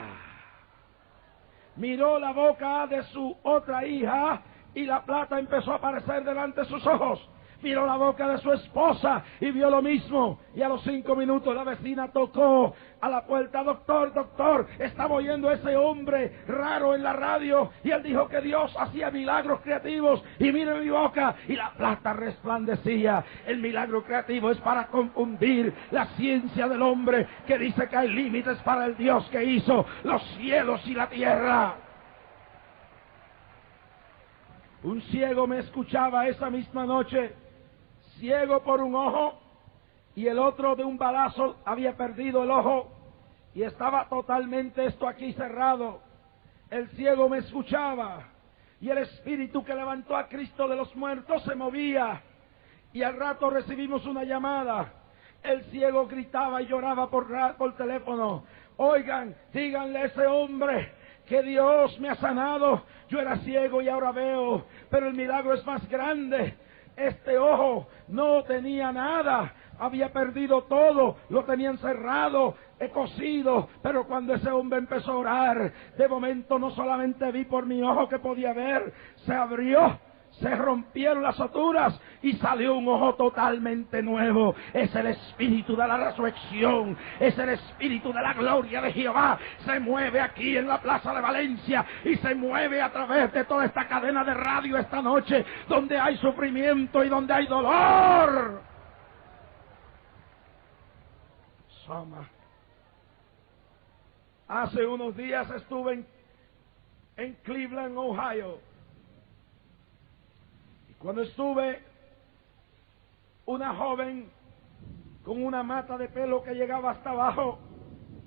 Miró la boca de su otra hija y la plata empezó a aparecer delante de sus ojos. miró la boca de su esposa y vio lo mismo. Y a los 5 minutos la vecina tocó a la puerta: doctor, doctor, estaba oyendo a ese hombre raro en la radio y él dijo que Dios hacía milagros creativos, y mire mi boca, y la plata resplandecía. El milagro creativo es para confundir la ciencia del hombre, que dice que hay límites para el Dios que hizo los cielos y la tierra. Un ciego me escuchaba esa misma noche, ciego por un ojo, y el otro de un balazo había perdido el ojo y estaba totalmente esto aquí cerrado. El ciego me escuchaba y el espíritu que levantó a Cristo de los muertos se movía, y al rato recibimos una llamada. El ciego gritaba y lloraba por teléfono: oigan, díganle a ese hombre que Dios me ha sanado. Yo era ciego y ahora veo, pero el milagro es más grande. Este ojo no tenía nada, había perdido todo, lo tenían cerrado, cosido, pero cuando ese hombre empezó a orar, de momento no solamente vi por mi ojo que podía ver, se abrió, se rompieron las suturas y salió un ojo totalmente nuevo. Es el espíritu de la resurrección, es el espíritu de la gloria de Jehová. Se mueve aquí en la plaza de Valencia y se mueve a través de toda esta cadena de radio esta noche, donde hay sufrimiento y donde hay dolor. Soma. Hace unos días estuve en Cleveland, Ohio. Cuando estuve, una joven con una mata de pelo que llegaba hasta abajo,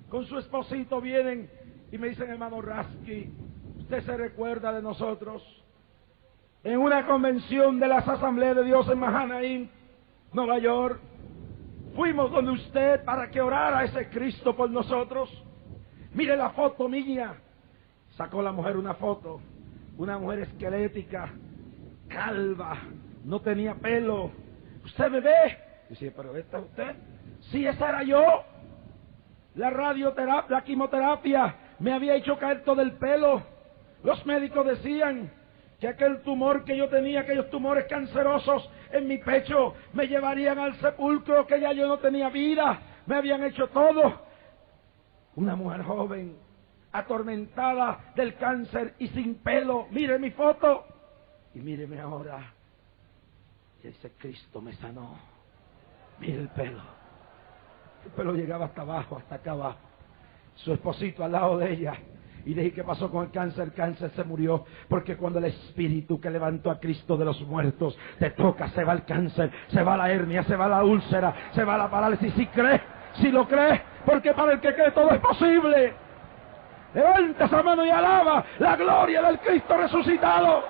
con su esposito, vienen y me dicen: hermano Rasky, ¿usted se recuerda de nosotros? En una convención de las Asambleas de Dios en Mahanaim, Nueva York, fuimos donde usted para que orara a ese Cristo por nosotros. Mire la foto mía. Sacó la mujer una foto, una mujer esquelética, calva, no tenía pelo. ¿Usted me ve? Dice: ¿pero esta es usted? Sí, esa era yo. La radioterapia, la quimioterapia me había hecho caer todo el pelo. Los médicos decían que aquel tumor que yo tenía, aquellos tumores cancerosos en mi pecho, me llevarían al sepulcro, que ya yo no tenía vida. Me habían hecho todo. Una mujer joven, atormentada del cáncer y sin pelo. Mire mi foto. Y míreme ahora. Y dice: Cristo me sanó. Mire el pelo. El pelo llegaba hasta abajo, hasta acá abajo. Su esposito al lado de ella. Y dije: ¿qué pasó con el cáncer? El cáncer se murió. Porque cuando el espíritu que levantó a Cristo de los muertos te toca, se va el cáncer, se va la hernia, se va la úlcera, se va la parálisis. Si crees, si lo crees, porque para el que cree todo es posible. Levanta esa mano y alaba la gloria del Cristo resucitado.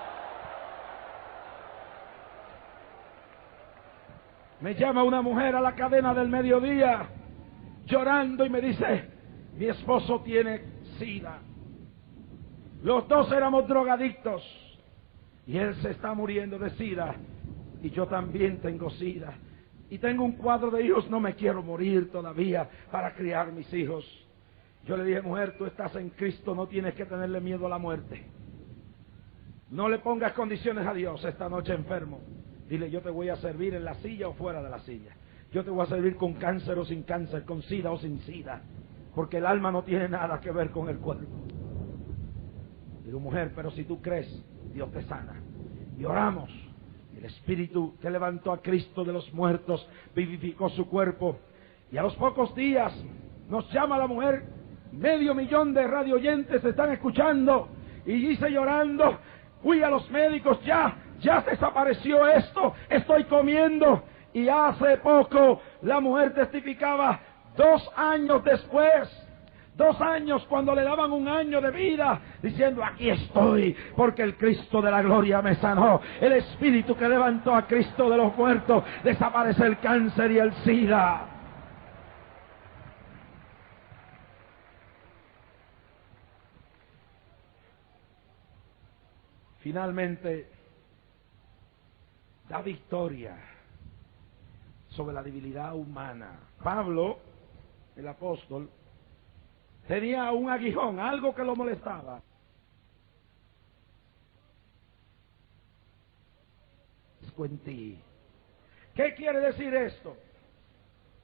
Me llama una mujer a la cadena del mediodía, llorando, y me dice: mi esposo tiene SIDA. Los dos éramos drogadictos y él se está muriendo de SIDA y yo también tengo SIDA. Y tengo un cuadro de hijos, no me quiero morir todavía para criar mis hijos. Yo le dije: mujer, tú estás en Cristo, no tienes que tenerle miedo a la muerte. No le pongas condiciones a Dios. Esta noche enfermo, dile: yo te voy a servir en la silla o fuera de la silla. Yo te voy a servir con cáncer o sin cáncer, con SIDA o sin SIDA, porque el alma no tiene nada que ver con el cuerpo. Digo: mujer, pero si tú crees, Dios te sana. Y oramos. El espíritu que levantó a Cristo de los muertos vivificó su cuerpo. Y a los pocos días nos llama la mujer: 500,000 de radio oyentes están escuchando. Y dice llorando: fui a los médicos, ya desapareció esto, estoy comiendo. Y hace poco la mujer testificaba, 2 años después, 2 años cuando le daban 1 año de vida, diciendo: aquí estoy, porque el Cristo de la gloria me sanó. El espíritu que levantó a Cristo de los muertos, desaparece el cáncer y el SIDA. Finalmente, da victoria sobre la debilidad humana. Pablo, el apóstol, tenía un aguijón, algo que lo molestaba. En ti, ¿Qué quiere decir esto?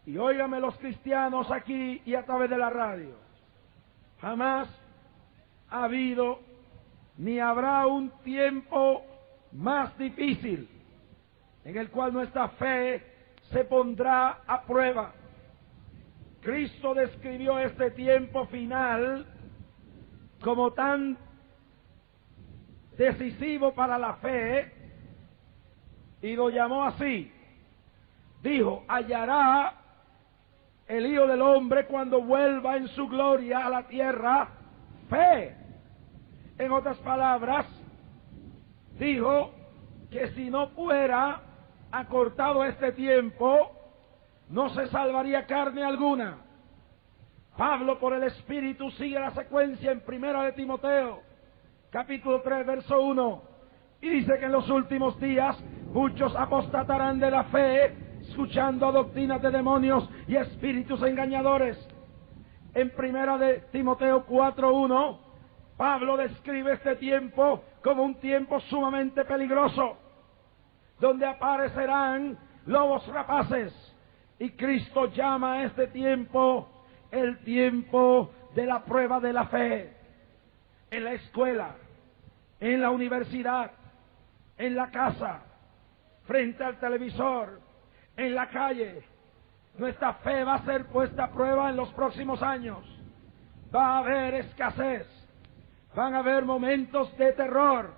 Y óigame los cristianos aquí y a través de la radio. Jamás ha habido ni habrá un tiempo más difícil en el cual nuestra fe se pondrá a prueba. Cristo describió este tiempo final como tan decisivo para la fe y lo llamó así. Dijo, hallará el Hijo del Hombre cuando vuelva en su gloria a la tierra fe. En otras palabras, dijo que si no fuera acortado este tiempo, no se salvaría carne alguna. Pablo, por el Espíritu, sigue la secuencia en 1 de Timoteo, capítulo 3, verso 1, y dice que en los últimos días muchos apostatarán de la fe, escuchando doctrinas de demonios y espíritus engañadores. En 1 de Timoteo 4:1, Pablo describe este tiempo como un tiempo sumamente peligroso, donde aparecerán lobos rapaces, y Cristo llama a este tiempo el tiempo de la prueba de la fe. En la escuela, en la universidad, en la casa, frente al televisor, en la calle, nuestra fe va a ser puesta a prueba en los próximos años. Va a haber escasez, van a haber momentos de terror,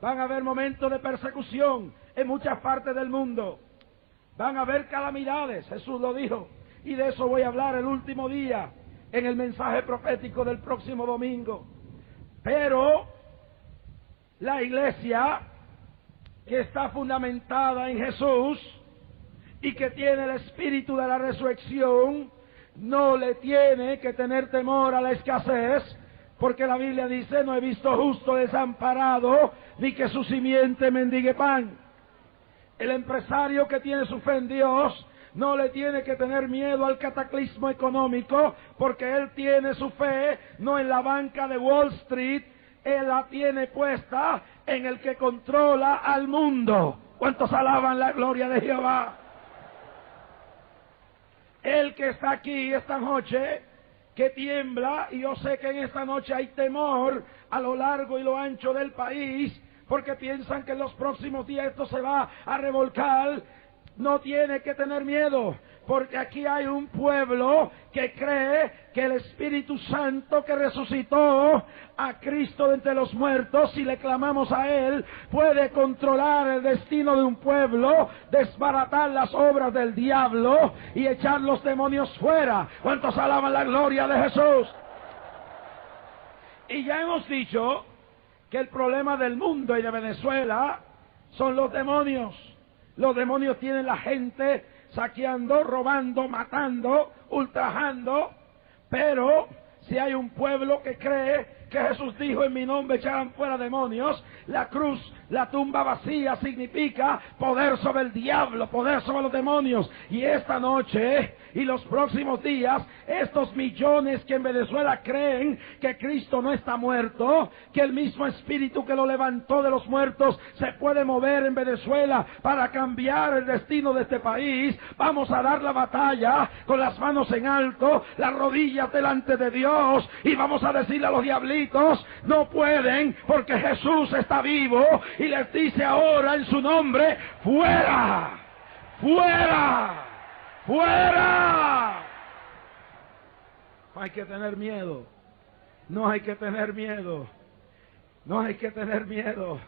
van a haber momentos de persecución en muchas partes del mundo, van a haber calamidades, Jesús lo dijo, y de eso voy a hablar el último día en el mensaje profético del próximo domingo. Pero la iglesia que está fundamentada en Jesús y que tiene el espíritu de la resurrección, no le tiene que tener temor a la escasez, porque la Biblia dice, no he visto justo desamparado, ni que su simiente mendigue pan. El empresario que tiene su fe en Dios no le tiene que tener miedo al cataclismo económico, porque él tiene su fe no en la banca de Wall Street, él la tiene puesta en el que controla al mundo. ¿Cuántos alaban la gloria de Jehová? El que está aquí esta noche, que tiembla, y yo sé que en esta noche hay temor a lo largo y lo ancho del país, porque piensan que en los próximos días esto se va a revolcar, no tiene que tener miedo, porque aquí hay un pueblo que cree que el Espíritu Santo que resucitó a Cristo de entre los muertos, si le clamamos a Él, puede controlar el destino de un pueblo, desbaratar las obras del diablo y echar los demonios fuera. ¿Cuántos alaban la gloria de Jesús? Y ya hemos dicho que el problema del mundo y de Venezuela son los demonios. Los demonios tienen la gente saqueando, robando, matando, ultrajando, pero si hay un pueblo que cree que Jesús dijo, en mi nombre echarán fuera demonios, la cruz, la tumba vacía significa poder sobre el diablo, poder sobre los demonios. Y esta noche y los próximos días, estos millones que en Venezuela creen que Cristo no está muerto, que el mismo Espíritu que lo levantó de los muertos se puede mover en Venezuela para cambiar el destino de este país, vamos a dar la batalla con las manos en alto, las rodillas delante de Dios, y vamos a decirle a los diablitos, no pueden, porque Jesús está vivo y les dice ahora en su nombre, fuera, fuera, fuera. No hay que tener miedo, no hay que tener miedo, no hay que tener miedo.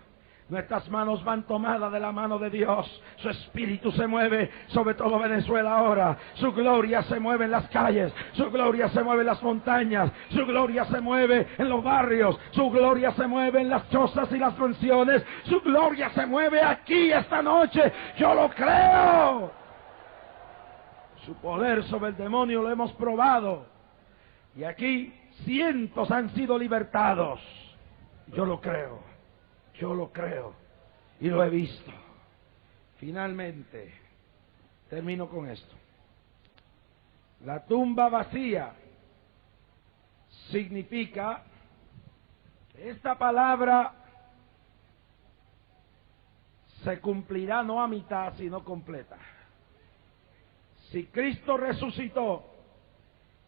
Nuestras manos van tomadas de la mano de Dios. Su espíritu se mueve sobre todo Venezuela ahora. Su gloria se mueve en las calles. Su gloria se mueve en las montañas. Su gloria se mueve en los barrios. Su gloria se mueve en las chozas y las mansiones. Su gloria se mueve aquí esta noche. Yo lo creo. Su poder sobre el demonio lo hemos probado. Y aquí cientos han sido libertados. Yo lo creo. Yo lo creo y lo he visto. Finalmente, termino con esto. La tumba vacía significa, esta palabra se se cumplirá no a mitad, sino completa. Si Cristo resucitó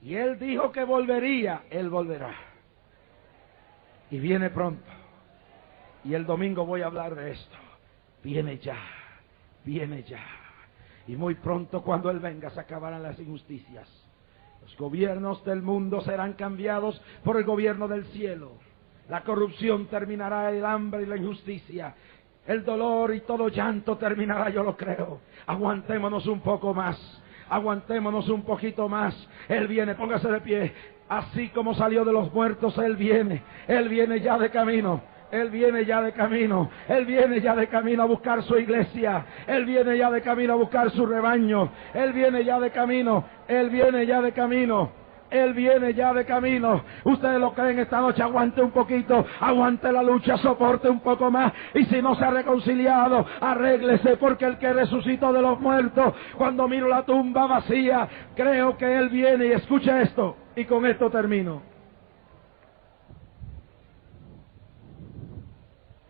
y Él dijo que volvería, Él volverá. Y viene pronto. Y el domingo voy a hablar de esto. Viene ya, viene ya. Y muy pronto cuando Él venga se acabarán las injusticias. Los gobiernos del mundo serán cambiados por el gobierno del cielo. La corrupción terminará, el hambre y la injusticia. El dolor y todo llanto terminará, yo lo creo. Aguantémonos un poco más. Aguantémonos un poquito más. Él viene, póngase de pie. Así como salió de los muertos, Él viene. Él viene ya de camino. Él viene ya de camino. Él viene ya de camino a buscar su iglesia. Él viene ya de camino a buscar su rebaño. Él viene ya de camino. Él viene ya de camino. Él viene ya de camino. Ustedes lo creen esta noche. Aguante un poquito. Aguante la lucha. Soporte un poco más. Y si no se ha reconciliado, arréglese, porque el que resucitó de los muertos, cuando miro la tumba vacía, creo que Él viene. Y escuche esto. Y con esto termino.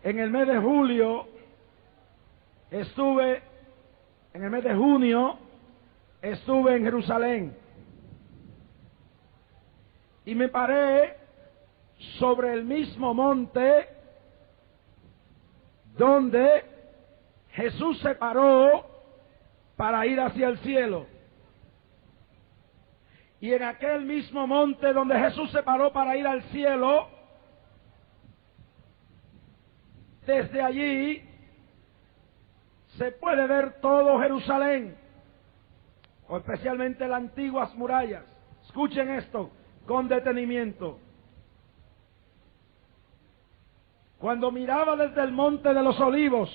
En el mes de junio estuve en Jerusalén y me paré sobre el mismo monte donde Jesús se paró para ir hacia el cielo. Y en aquel mismo monte donde Jesús se paró para ir al cielo, desde allí se puede ver todo Jerusalén, o especialmente las antiguas murallas. Escuchen esto con detenimiento. Cuando miraba desde el Monte de los Olivos,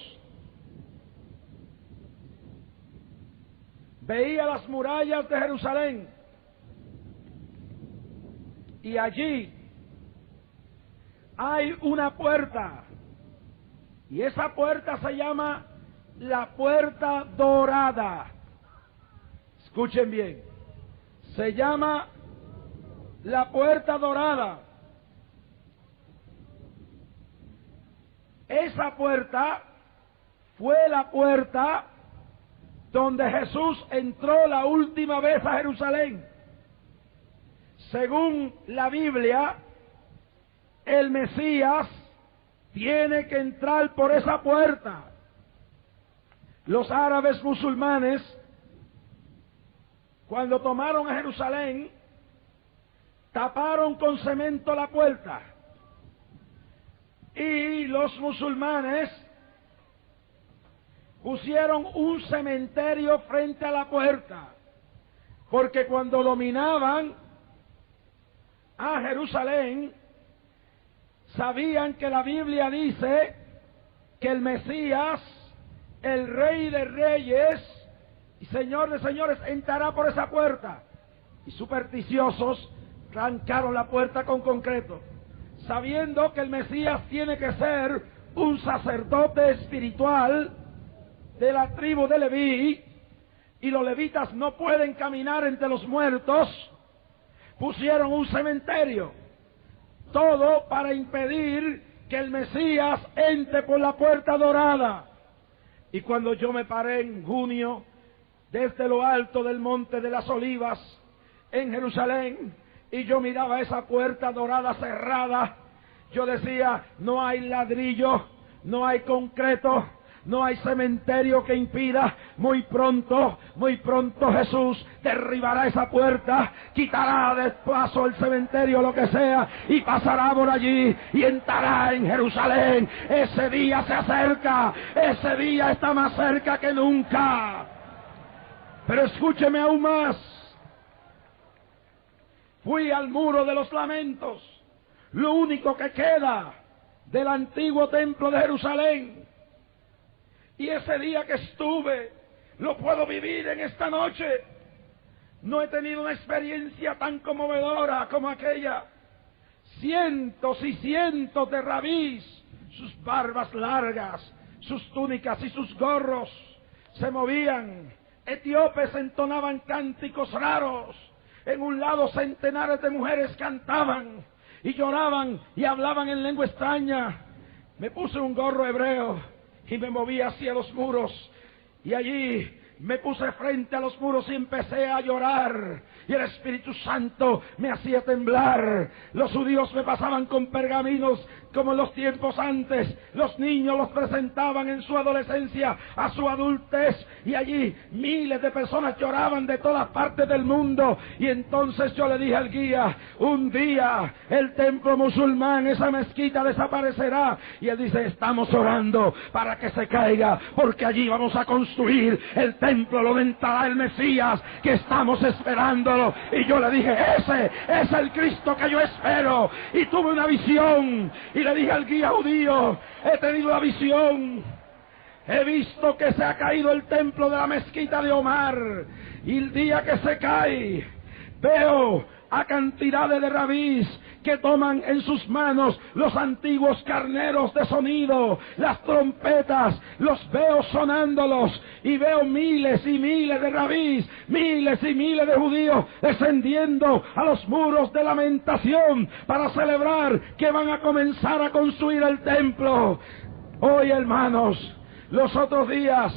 veía las murallas de Jerusalén, y allí hay una puerta. Y esa puerta se llama la Puerta Dorada. Escuchen bien. Se llama la Puerta Dorada. Esa puerta fue la puerta donde Jesús entró la última vez a Jerusalén. Según la Biblia, el Mesías tiene que entrar por esa puerta. Los árabes musulmanes, cuando tomaron a Jerusalén, taparon con cemento la puerta. Y los musulmanes pusieron un cementerio frente a la puerta, porque cuando dominaban a Jerusalén, sabían que la Biblia dice que el Mesías, el Rey de Reyes y Señor de Señores, entrará por esa puerta. Y supersticiosos trancaron la puerta con concreto, sabiendo que el Mesías tiene que ser un sacerdote espiritual de la tribu de Leví, y los levitas no pueden caminar entre los muertos. Pusieron un cementerio. Todo para impedir que el Mesías entre por la Puerta Dorada. Y cuando yo me paré en junio, desde lo alto del Monte de las Olivas, en Jerusalén, y yo miraba esa Puerta Dorada cerrada, yo decía, no hay ladrillo, no hay concreto, no hay cementerio que impida. Muy pronto Jesús derribará esa puerta, quitará de paso el cementerio, lo que sea, y pasará por allí y entrará en Jerusalén. Ese día se acerca, ese día está más cerca que nunca. Pero escúcheme aún más. Fui al Muro de los Lamentos, lo único que queda del antiguo templo de Jerusalén. Y ese día que estuve, lo puedo vivir en esta noche. No he tenido una experiencia tan conmovedora como aquella. Cientos y cientos de rabís, sus barbas largas, sus túnicas y sus gorros se movían. Etíopes entonaban cánticos raros. En un lado centenares de mujeres cantaban y lloraban y hablaban en lengua extraña. Me puse un gorro hebreo y me moví hacia los muros, y allí me puse frente a los muros y empecé a llorar, y el Espíritu Santo me hacía temblar. Los judíos me pasaban con pergaminos como en los tiempos antes. Los niños los presentaban en su adolescencia a su adultez, y allí miles de personas lloraban de todas partes del mundo. Y entonces yo le dije al guía: un día el templo musulmán, esa mezquita, desaparecerá. Y él dice: estamos orando para que se caiga, porque allí vamos a construir el templo donde entrará el Mesías, que estamos esperándolo. Y yo le dije: ese es el Cristo que yo espero. Y tuve una visión, y le dije al guía judío: he tenido la visión, he visto que se ha caído el templo de la mezquita de Omar, y el día que se cae, veo a cantidades de rabís que toman en sus manos los antiguos carneros de sonido, las trompetas, los veo sonándolos, y veo miles y miles de rabís, miles y miles de judíos descendiendo a los muros de Lamentación para celebrar que van a comenzar a construir el templo. Hoy, hermanos, los otros días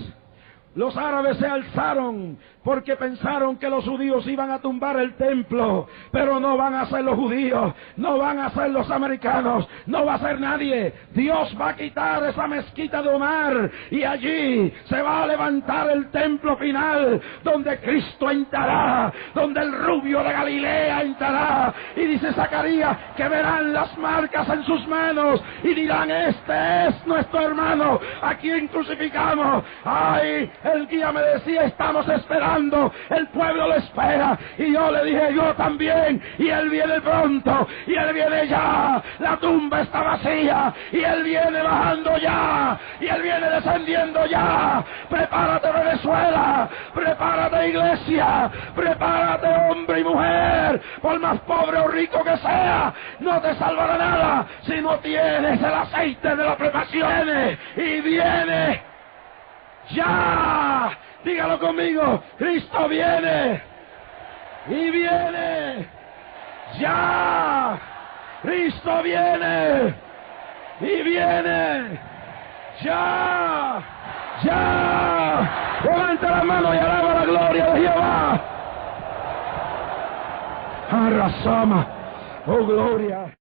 los árabes se alzaron porque pensaron que los judíos iban a tumbar el templo, pero no van a ser los judíos, no van a ser los americanos, no va a ser nadie. Dios va a quitar esa mezquita de Omar, y allí se va a levantar el templo final, donde Cristo entrará, donde el rubio de Galilea entrará. Y dice Zacarías que verán las marcas en sus manos y dirán: este es nuestro hermano, a quien crucificamos. Ay, el guía me decía: estamos esperando, el pueblo lo espera. Y yo le dije: yo también, y él viene pronto, y él viene ya. La tumba está vacía, y él viene bajando ya, y él viene descendiendo ya. Prepárate, Venezuela, prepárate, iglesia, prepárate, hombre y mujer. Por más pobre o rico que sea, no te salvará nada si no tienes el aceite de la preparación. Y viene ya. Dígalo conmigo: Cristo viene, y viene ya. Cristo viene, y viene ya. Ya. Levanta la mano y alaba la gloria de Jehová. Arrasama, oh gloria.